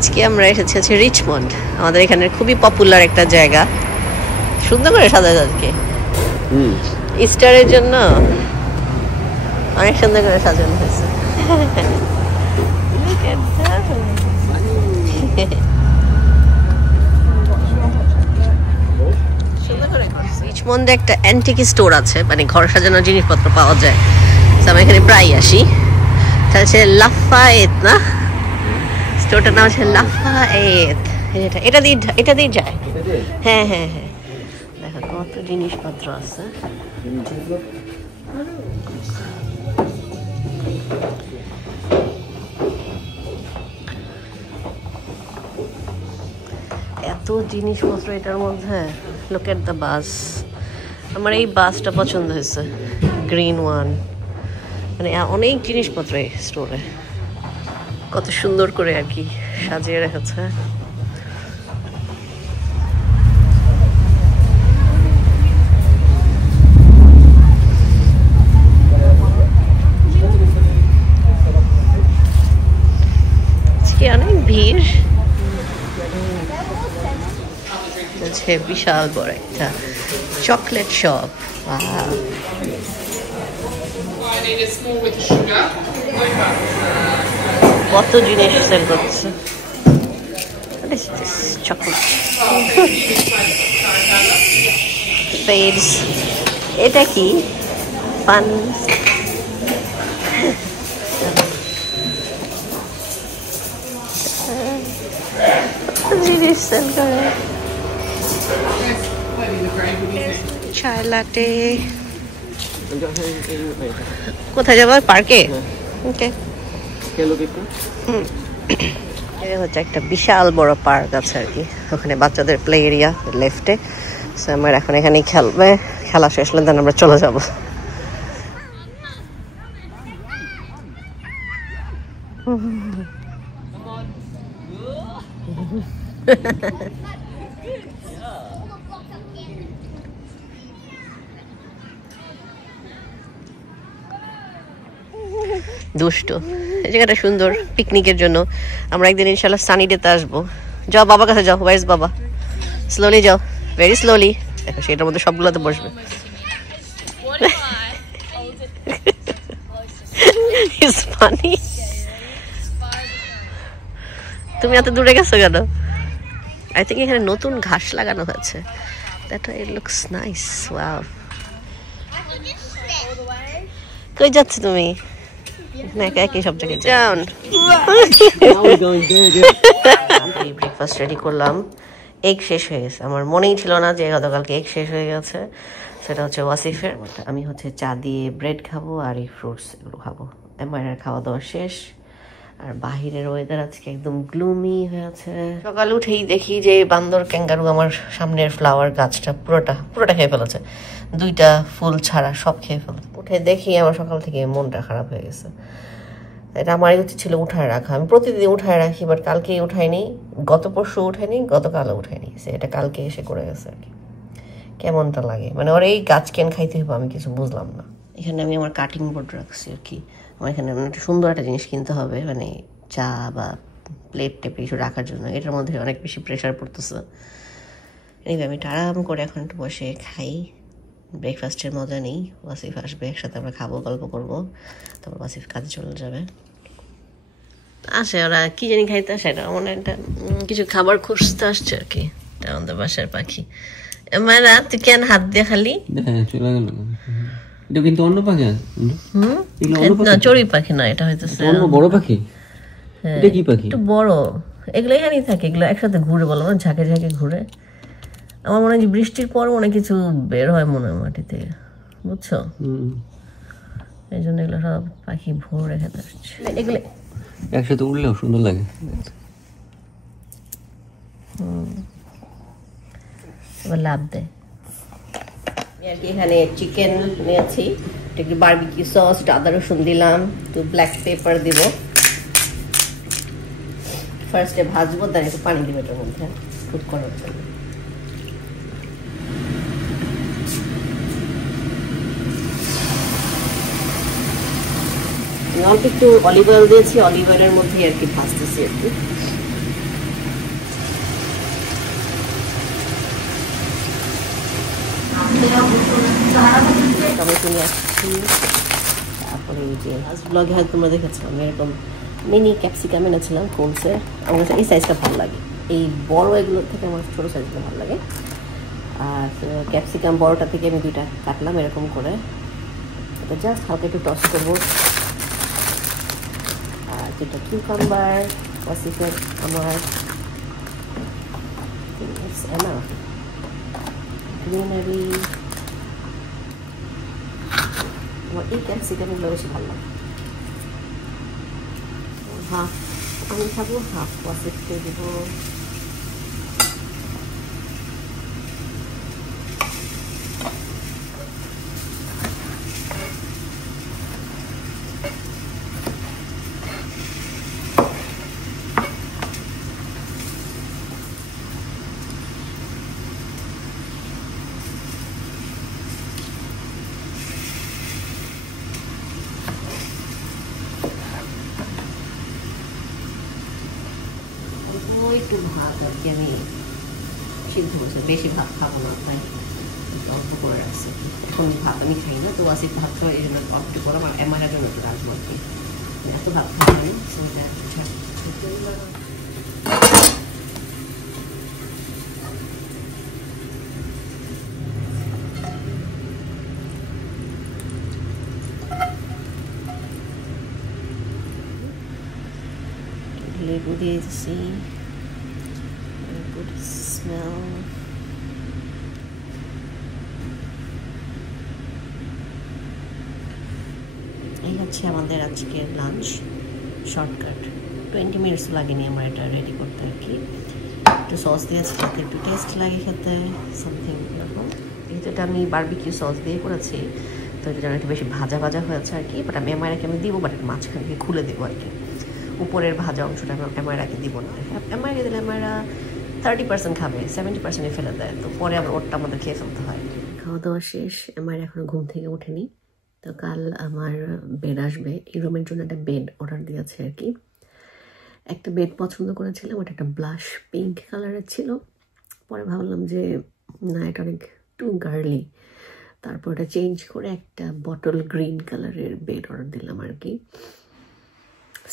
আজকে আমরা এসেছি হচ্ছে রিচমন্ড, আমাদের এখানে খুবই পপুলার একটা জায়গা। সুন্দর করে সাজানো আজকে ইস্টারের জন্য, অনেক সুন্দর করে সাজানো হয়েছে। রিচমন্ডে একটা অ্যান্টিক স্টোর আছে, মানে ঘর সাজানোর জিনিসপত্র পাওয়া যায়। আমি এখানে প্রায় আসি। এটা হচ্ছে লাফায়েত না, স্টোরটার নাম হচ্ছে লাফায়েত। এটা দিয়ে যায়। হ্যাঁ হ্যাঁ হ্যাঁ, দেখো কত জিনিসপত্র আছে। এত জিনিসপত্র এটার মধ্যে। Look at the bus. আমার এই বাসটা পছন্দ হয়েছে, গ্রিন ওয়ান। মানে অনেক জিনিসপত্র এই স্টোরে, কত সুন্দর করে আর কি সাজিয়ে রেখেছে। অনেক ভিড়, বিশাল বড় একটা চকলেট শপ। কত জিনিস সেল করছে। চকলেট, এটা কি পান? জিনিস সেল করে। চায় লাটে। কোথায় যাবো? পার্কে। ওকে, হচ্ছে একটা বিশাল বড় পার্ক আছে আর কি, ওখানে বাচ্চাদের প্লে এরিয়া লেফটে। আমার এখন এখানেই খেলবে, খেলা শেষ হলে দেন আমরা চলে যাবো। দুষ্ট, এই জায়গাটা সুন্দর পিকনিকের জন্য। আমরা একদিন ইনশাল্লাহ সানি ডেতে আসবো। যাও বাবার কাছে যাও। ওয়াইস বাবা? স্লোলি যাও, ভেরি স্লোলি। দেখো সেটার মধ্যে সবগুলোতে বসবে। তুমি এত দূরে গেছো কেন? আই থিঙ্ক এখানে নতুন ঘাস লাগানো হয়েছে। That it looks nice. Wow, কই যাচ্ছ তুমি? একই সব জায়গায় যান। ব্রেকফাস্ট রেডি করলাম। এগ শেষ হয়ে গেছে, আমার মনেই ছিল না যে গতকালকে এগ শেষ হয়ে গেছে। সেটা হচ্ছে ওয়াসিফের। আমি হচ্ছে চা দিয়ে ব্রেড খাবো আর এই ফ্রুটস এগুলো খাবো। এমআইআর খাওয়া দাওয়া শেষ। আর বাহিরের ওয়েদার আজকে একদম গ্লুমি হয়ে আছে। সকালে উঠেই দেখি যে বান্দর ক্যাঙ্গারু আমার সামনের ফ্লাওয়ার গাছটা পুরোটা খেয়ে ফেলেছে। 2টা ফুল ছাড়া সব খেয়ে ফেলেছে। উঠে দেখি আমার সকাল থেকে মনটা খারাপ হয়ে গেছে। এটা আমারই উচিত ছিল উঠায় রাখা। আমি প্রতিদিন উঠায় রাখি, বাট কালকেই উঠাইনি, গত পরশু উঠাইনি, গতকালও উঠাইনি। এটা কালকে এসে করে গেছে আর কি। কেমনটা লাগে, মানে ওর এই গাছ কেন খাইতে হইব আমি কিছু বুঝলাম না। এখানে আমি আমার কাটিং বোর্ড রাখছি আর কি। আমার এখানে একটা সুন্দর একটা জিনিস কিনতে হবে, মানে চা বা প্লেট টেপ কিছু রাখার জন্য। এটার মধ্যে অনেক বেশি প্রেশার পড়তেছে। আমি আরাম করে এখন একটু বসে খাই, ব্রেকফাস্টের মজা নেই। ওয়াসিফ আসবে, একসাথে আমরা খাবো, গল্প করবো, তারপর ওয়াসিফ কাজে চলে যাবে। আসে ওরা কি জানি খাইতে আসে, এটা মনে একটা কিছু খাবার খুঁজতে আসছে আর কি। আমাদের বাসার পাখি। মায়েরা তুই কেন হাত দিয়ে খালি? চলে গেল। এটা কিন্তু অন্য পাখি। না, চড়ুই পাখি না, এটা হইতেছে অন্য বড় পাখি। এটা কি পাখি? একটু বড়। এগুলো এখানেই থাকে, এগুলো একসাথে ঘুরে, বলো না ঝাঁকে ঝাঁকে ঘুরে। আমার মনে হয় যে বৃষ্টির পর মনে কিছু বের হয় মনে হয় মাটি থেকে, বুঝছো? এই জন্য এগুলো সব পাখি ভরে খেতে আসছে। এগুলো একসাথে উঠলেও সুন্দর লাগে। এবার লাভ দেয় আর কি। এখানে চিকেন নিয়েছি, একটু বারবিকিউ সস, আদা রসুন দিলাম, একটু ব্ল্যাক পেপার দিব। ফার্স্টে ভাজবো, তার একটু পানি দিব এটার মধ্যে কুক করার জন্য। অল্প একটু অলিভ অয়েল দিয়েছি, অলিভ অয়েলের মধ্যে আর কি ভাজতেছি আর কি। টমেটো নিয়ে আসছি। তারপরে এই যে লাস্ট ব্লগে হয়তো তোমরা দেখেছিলাম এরকম মিনি ক্যাপসিকাম এনেছিলাম কোলসের। আমার কাছে এই সাইজটা ভালো লাগে, এই বড় এগুলোর থেকে আমার ছোটো সাইজটা ভালো লাগে। আর ক্যাপসিকাম বড়টা থেকে আমি 2টা কাটলাম এরকম করে, এটা জাস্ট হালকা একটু টস করবো। আর যেটা কিউকাম্বার ওয়াসিফের আমার গ্রিনারি, আমার এই ক্যাপসিকামগুলো বেশি ভালো লাগে। হাফ আমি খাবো, হাফ ওয়াসিফকে দেবো। একটু ভাত আর কি আমি সিদ্ধ করছি, বেশি ভাত খাবো না তাই অল্প করে রাখছি। এখন ভাত আমি খাই না, তো ওয়াসিফ ভাত খাওয়া এই জন্য অল্প করে আমার এমার জন্য একটু রাখবো আর কি, এত ভাত খাবো না। লেবু দিয়েছি, গুড স্মেল। এই হচ্ছে আমাদের আজকের লাঞ্চ, শর্টকাট 20 মিনিটস লাগেনি আমার এটা রেডি করতে আর কি। একটু সস দিয়েছি যাতে একটু টেস্ট লাগে খেতে, সামথিং এরকম। এটা আমি বারবিকিউ সস দিয়ে করেছি, তো এটা যেন একটু বেশি ভাজা ভাজা হয়েছে আর কি। বাট আমি এমআইরাকে আমি দিব, বাট মাঝখান থেকে খুলে দেবো আর কি, উপরের ভাজা অংশটা এমআইরাকে দিব না। এমআইরাকে দিলে এমআইরা 30% খাবে, 70% ফেলে দেয়, তো পরে আবার ওরটা আমাদের খেয়ে ফেলতে হয়। খাওয়া দাওয়া শেষ, এমআইরা এখনো ঘুম থেকে ওঠেনি। তো কাল আমার বেড আসবে, এই রুমের জন্য একটা বেড অর্ডার দিয়েছে আর কি। একটা বেড পছন্দ করেছিলাম, ওটা একটা ব্লাশ পিঙ্ক কালারের ছিল। পরে ভাবলাম যে না, এটা অনেক টু গার্লি, তারপর ওটা চেঞ্জ করে একটা বটল গ্রিন কালারের বেড অর্ডার দিলাম আর কি।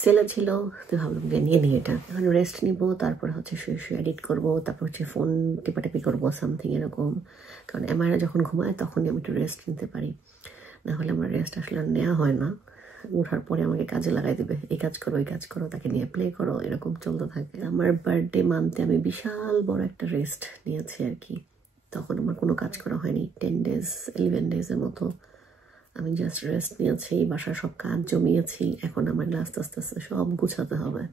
সেলে ছিল, তো ভাবলাম যে নিয়ে নিই এটা। এখন রেস্ট নিব, তারপর হচ্ছে শুয়ে শুয়ে এডিট করবো, তারপর হচ্ছে ফোন টিপাটিপি করবো সামথিং এরকম। কারণ এমআইরা যখন ঘুমায় তখনই আমি একটু রেস্ট নিতে পারি, না হলে আমার রেস্ট আসলে নেওয়া হয় না। ওঠার পরে আমাকে কাজে লাগাই দেবে, এই কাজ করো ওই কাজ করো, তাকে নিয়ে প্লে করো, এরকম চলতে থাকে। আমার বার্থডে মান্থে আমি বিশাল বড় একটা রেস্ট নিয়েছি আর কি, তখন আমার কোনো কাজ করা হয়নি। 10 days 11 days-এর মতো আমি জাস্ট রেস্ট নিয়েছি, বাসার সব কাজ জমিয়েছি। এখন আমার আস্তে আস্তে আস্তে সব গুছাতে হবে।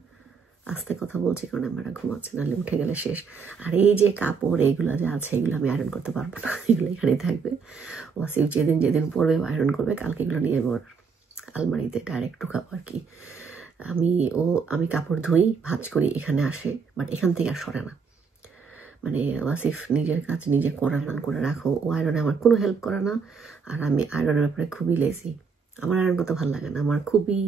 আস্তে কথা বলছি কারণ আমরা ঘুমাচ্ছি, নাহলে উঠে গেলে শেষ। আর এই যে কাপড় এইগুলো যে আছে, এগুলো আমি আয়রন করতে পারবো না, এগুলো এখানেই থাকবে। ওয়াসিফ যেদিন যেদিন পরবে আয়রন করবে, কালকে এগুলো নিয়ে ওর আলমারিতে ডাইরেক্ট ঢুকাবো আর কি। আমি কাপড় ধুই, ভাঁজ করি, এখানে আসে, বাট এখান থেকে আর সরে না। মানে ওয়াসিফ নিজের কাজ নিজে করে রাখো, ও আয়রনে আমার কোনো হেল্প করে না। আর আমি আয়রনের ব্যাপারে খুবই লেজি, আমার আয়রন করতে ভালো লাগে না, আমার খুবই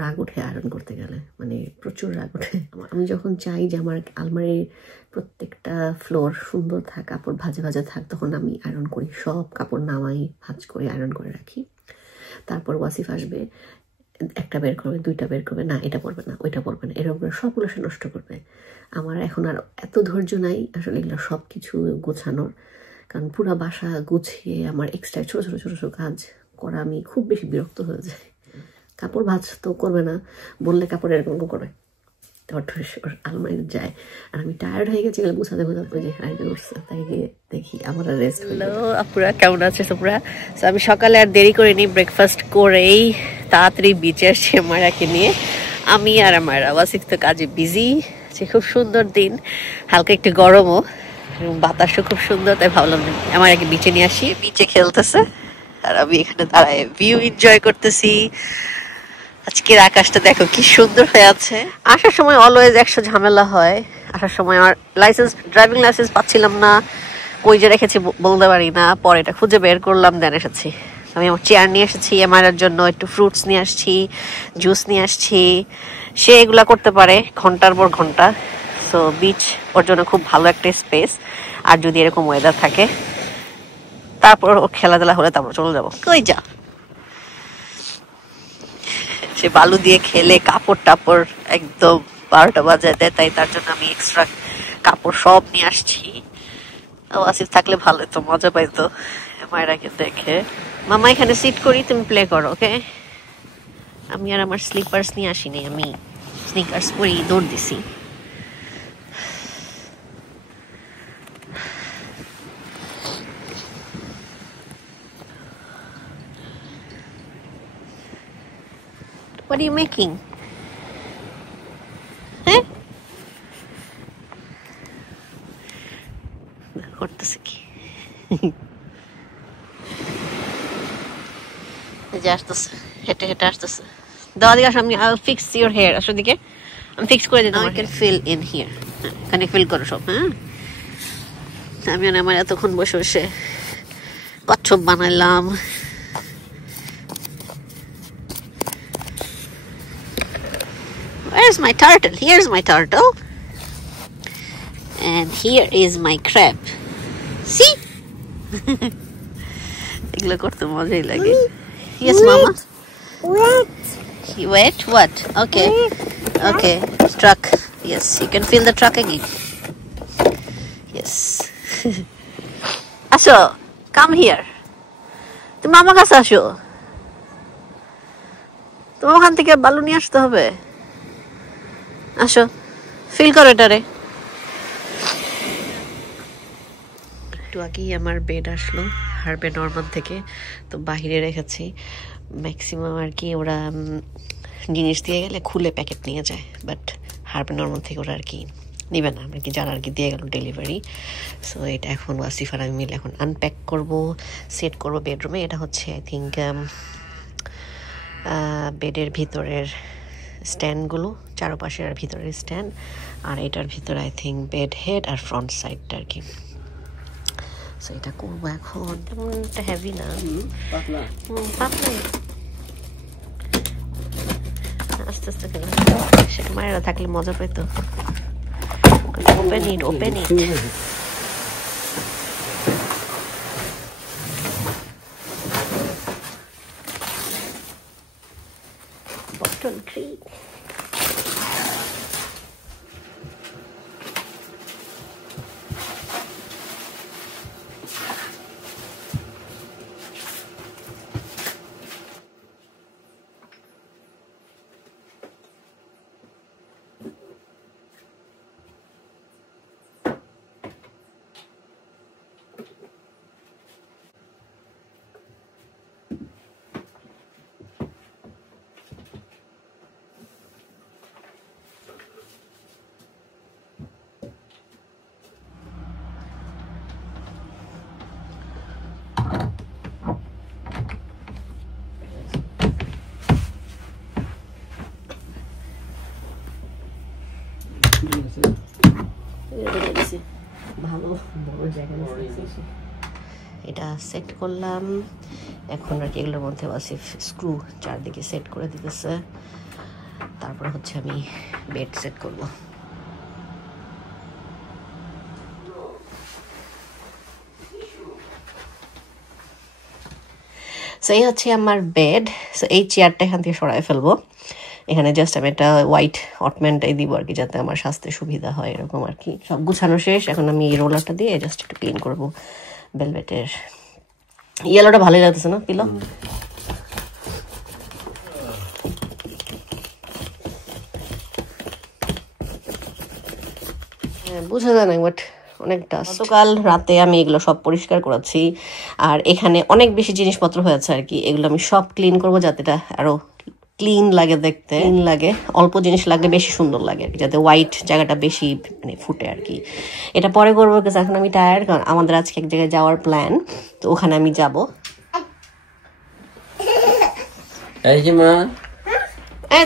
রাগ ওঠে আয়রন করতে গেলে, মানে প্রচুর রাগ ওঠে। আমি যখন চাই যে আমার আলমারির প্রত্যেকটা ফ্লোর সুন্দর থাক, কাপড় ভাজে ভাজে থাক, তখন আমি আয়রন করি, সব কাপড় নামাই, ভাঁজ করে আয়রন করে রাখি। তারপর ওয়াসিফ আসবে, একটা বের করবে, 2টা বের করবে, না এটা পড়বে না ওইটা পড়বে না, এরকম করে সবগুলো সে নষ্ট করবে। আমার এখন আর এত ধৈর্য নাই আসলে এগুলো সব কিছু গোছানোর, কারণ পুরো বাসা গুছিয়ে আমার এক্সট্রা ছোটো ছোটো ছোটো ছোটো কাজ করা আমি খুব বেশি বিরক্ত হয়ে যাই। কাপড় ভাঁজ তো করবে না, বললে কাপড় এরকম করে আলমারি যায়, আর আমি টায়ার্ড হয়ে গেছি, গুছাতে গুছাতে যে হাইডে উঠছে, তাই গিয়ে দেখি আমার রেস্ট হলো। আপুরা কেমন আছে তোমরা? আমি সকালে আর দেরি করিনি, ব্রেকফাস্ট করেই তাড়াতাড়ি বিচে আসছি আমারাকে নিয়ে। আমি আর আমার ওয়াসিফ তো কাজে বিজি, খুব সুন্দর দিন, হালকা একটু গরমও, বাতাসও খুব সুন্দর, তাই ভাবলাম আমার আগে বিচে নিয়ে আসি। বিচে খেলতেছে আর আমি এখানে দাঁড়ায় ভিউ এনজয় করতেছি। আজকের আকাশটা দেখো কি সুন্দর হয়ে আছে। আসার সময় অলওয়েজ 100 ঝামেলা হয়, আসার সময় আমার ড্রাইভিং লাইসেন্স পাচ্ছিলাম না, কই যে রেখেছি বলতে পারি না, পরে এটা খুঁজে বের করলাম, দেন এসেছি। আমি আমার চেয়ার নিয়ে এসেছি, এমআইআর জন্য একটু ফ্রুটস নিয়ে আসছি, জুস নিয়ে আসছি, সে এগুলা করতে পারে ঘন্টার পর ঘন্টা। সো বিচ ওর জন্য খুব ভালো একটা স্পেস, আর যদি এরকম ওয়েদার থাকে। তারপর ওর খেলাধুলা হলে তারপর চলে যাবো। কই যা, সে বালু দিয়ে খেলে কাপড় টাপড় একদম 12টা বাজায় দেয়, তাই তার জন্য আমি এক্সট্রা কাপড় সব নিয়ে আসছি। আসিফ থাকলে ভালো তো, মজা পাইতো মায়েরাকে দেখে। মামা এখানে সিট করি, তুমি প্লে করো, ওকে? আমি আর আমার স্লিপার্স নিয়ে আসিনি, আমি স্নিকার্স পরি দৌড় দিছি। What are you making? হ্যাঁ, করতেছে কি? যে আসতেছে, হেঁটে হেঁটে আসতেছে। দাও দিকে আসো, আমি ফিক্স ইউর হেয়ার। আসো দিকে, আমি ফিক্স করে দিই। I can fill in here. এখানে ফিল করো সব। হ্যাঁ, আমি আমার এতক্ষণ বসে বসে কচ্ছপ বানাইলাম। Where's my turtle? Here's my turtle. And here is my crab. See? এগুলো করতে মজাই লাগে। Yes, Mama. Wet. Wet? What? Okay. Okay. Truck. Yes, you can feel the truck again. Yes. আসো, come here. তুমি আমার কাছে আসো। তোমার ওখান থেকে বালু নিয়ে আসতে হবে। আসো, ফিল করো এটারে। একটু আগেই আমার বেড আসলো হারবে নরমাল থেকে, তো বাহিরে রেখেছি। ম্যাক্সিমাম আর কি ওরা জিনিস দিয়ে গেলে খুলে প্যাকেট নিয়ে যায়, বাট হারবে নরমাল থেকে ওরা আর কি নিবে না, আমরা কি যারা আর কি দিয়ে গেল ডেলিভারি। সো এটা এখন ওয়াসিফ আর আমি মিলে এখন আনপ্যাক করবো, সেট করবো বেডরুমে। এটা হচ্ছে আই থিঙ্ক বেডের ভিতরের স্ট্যান্ডগুলো, চারপাশের আর ভিতরের স্ট্যান্ড, আর এটার ভিতরে আই থিঙ্ক বেড হেড আর ফ্রন্ট সাইডটা আর কি। সো এটা করবো এখন। তেমন একটা হেভি না, পাতলাই আস্তে আস্তে করে। সেটা মায়েরা থাকলে মজা পেতো। Open it, open it. Bottle Creek. এটা সেট করলাম এখন আর কি। এগুলোর মধ্যে ওয়াসিফ স্ক্রু চারদিকে সেট করে দিতেছে, তারপর হচ্ছে আমি বেড সেট করব। সো এই হচ্ছে আমার বেড। সো এই চেয়ারটা এখান থেকে সরাই ফেলবো। এখানে জাস্ট আমি একটা হোয়াইট অটমেন্টটাই দিব আর কি, যাতে আমার স্বাস্থ্যের সুবিধা হয়, এরকম আর কি। সব গুছানো শেষ, এখন আমি এই রোলারটা দিয়ে জাস্ট একটু ক্লিন করবো ভেলভেটের। ইয়েলোটা ভালোই লাগতেছে না পিলো? বোঝা যায় না, বাট অনেক ডাস্ট। গতকাল রাতে আমি এগুলো সব পরিষ্কার করেছি, আর এখানে অনেক বেশি জিনিসপত্র হয়েছে আর কি। এগুলো আমি সব ক্লিন করবো যাতে এটা আরো ক্লিন লাগে দেখতে, ক্লিন লাগে। অল্প জিনিস লাগলে বেশি সুন্দর লাগে আর কি, যাতে হোয়াইট জায়গাটা বেশি মানে ফুটে আর কি। এটা পরে করবো, কারণ এখন আমি টায়ার্ড। কারণ আমাদের আজকে এক জায়গায় যাওয়ার প্ল্যান, তো ওখানে আমি যাবো।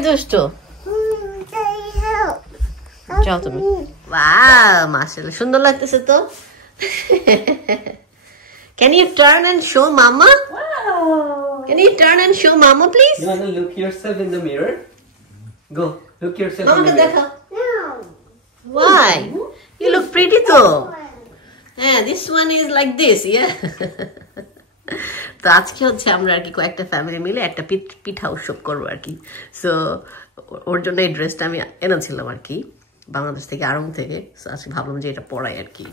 দোস্ত যাও তুমি। বাহ, মাশাআল্লাহ, সুন্দর লাগতেছে তো। Can you turn and show mama? Wow. Can you turn and show mama, please? You want to look yourself in the mirror? Go, look yourself Mama in the mirror. No. Why? You look pretty though. this one is like this, yeah. তো আজকে হচ্ছে আমরা আর কি কয়েকটা family মিলে একটা পিঠা উৎসব করবো আর কি। সো ওর জন্য এই ড্রেসটা আমি এনেছিলাম আর কি বাংলাদেশ থেকে, আড়ং থেকে। সো আজকে ভাবলাম যে এটা পরাই আর কি।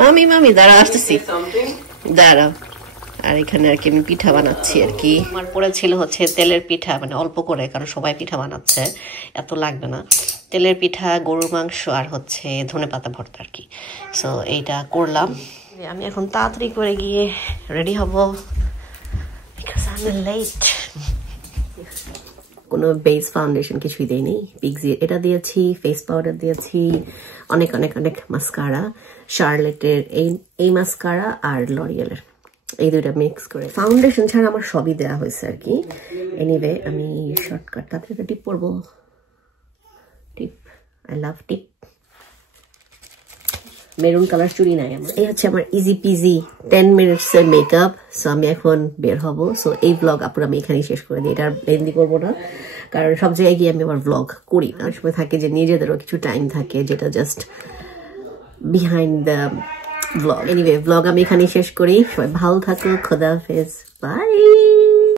মামি দাঁড়া আসতেছি, দাঁড়াও। আর এখানে আর কি আমি পিঠা বানাচ্ছি আর কি। আমার পড়েছিল হচ্ছে তেলের পিঠা, মানে অল্প করে, কারণ সবাই পিঠা বানাচ্ছে, এত লাগবে না। তেলের পিঠা, গরুর মাংস আর হচ্ছে ধনেপাতা ভর্তা আর কি। সো এইটা করলাম। আমি এখন তাড়াতাড়ি করে গিয়ে রেডি হব, বিকজ আই এম লেট। কোনো বেস ফাউন্ডেশন কিছুই দেয়নি, পিক্সির এটা দিয়েছি, ফেস পাউডার দিয়েছি, অনেক অনেক অনেক মাস্কারা, শার্লেটের এই মাস্কারা আর লরিয়েলের, এই দুইটা মিক্স করে। ফাউন্ডেশন ছাড়া আমার সবই দেওয়া হয়েছে আর কি। এনিওয়ে আমি শর্টকাট তাতে একটা টিপ পরবো, টিপ, আই লাভ টিপ। মেরুন কালার চুড়ি নাই আমার। এই হচ্ছে আমার ইজি পিজি 10 মিনিটস এর মেকআপ। সো আমি এখন বের হব। সো এই ব্লগ আপনারা আমি এখানেই শেষ করে দিই, এটা আর লেন্দি করবো না, কারণ সব জায়গায় গিয়ে আমি আমার ব্লগ করি। অনেক সময় থাকে যে নিজেদেরও কিছু টাইম থাকে যেটা just behind the blog. Anyway blog আমি এখানেই শেষ করি। সবাই ভালো থাকো, খোদা হাফেজ, বাই।